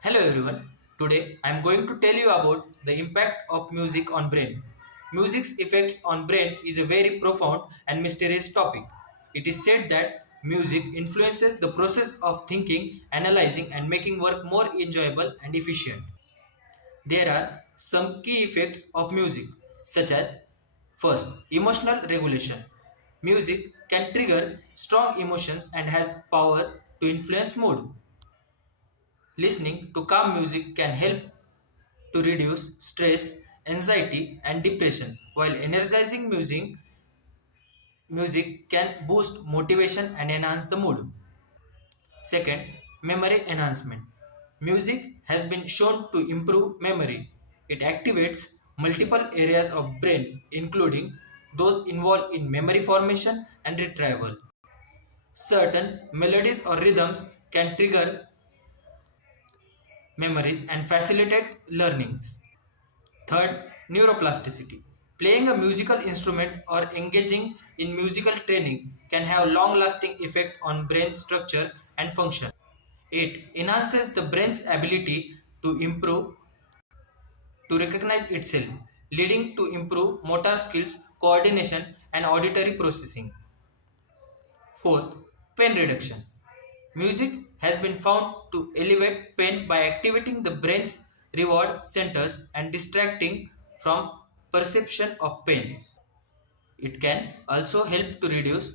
Hello everyone. Today I am going to tell you about the impact of music on brain. Music's effects on brain is a very profound and mysterious topic. It is said that music influences the process of thinking, analyzing and making work more enjoyable and efficient. There are some key effects of music such as first, emotional regulation. Music can trigger strong emotions and has power to influence mood. Listening to calm music can help to reduce stress, anxiety, and depression, while energizing music can boost motivation and enhance the mood. Second, memory enhancement. Music has been shown to improve memory. It activates multiple areas of brain, including those involved in memory formation and retrieval. Certain melodies or rhythms can trigger memories and facilitate learnings. Third, neuroplasticity. Playing a musical instrument or engaging in musical training can have long-lasting effect on brain structure and function. It enhances the brain's ability to improve to recognize itself, leading to improved motor skills, coordination, and auditory processing. Fourth, pain reduction. Music has been found to elevate pain by activating the brain's reward centers and distracting from perception of pain. It can also help to reduce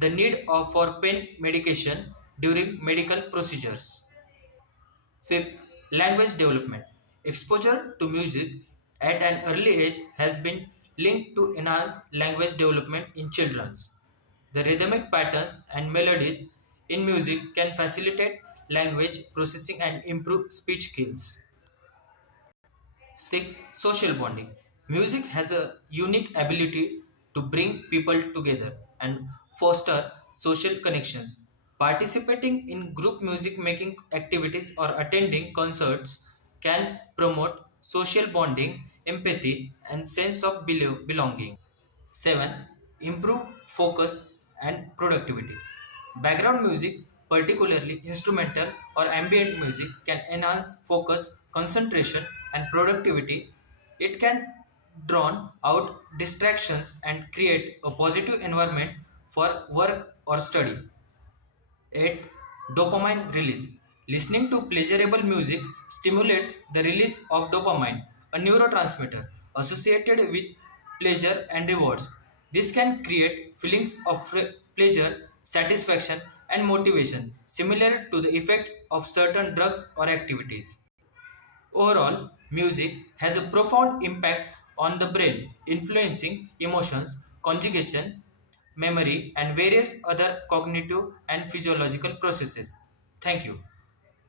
the need for pain medication during medical procedures. Fifth, language development. Exposure to music at an early age has been linked to enhance language development in children. The rhythmic patterns and melodies in music can facilitate language processing and improve speech skills. 6. Social bonding. Music has a unique ability to bring people together and foster social connections. Participating in group music making activities or attending concerts can promote social bonding, empathy, and sense of belonging. 7. Improve focus and productivity. Background music, particularly instrumental or ambient music, can enhance focus, concentration, and productivity. It can drown out distractions and create a positive environment for work or study. 8. Dopamine release. Listening to pleasurable music stimulates the release of dopamine, a neurotransmitter associated with pleasure and rewards. This can create feelings of pleasure, satisfaction, and motivation, similar to the effects of certain drugs or activities. Overall, music has a profound impact on the brain, influencing emotions, conjugation, memory, and various other cognitive and physiological processes. Thank you.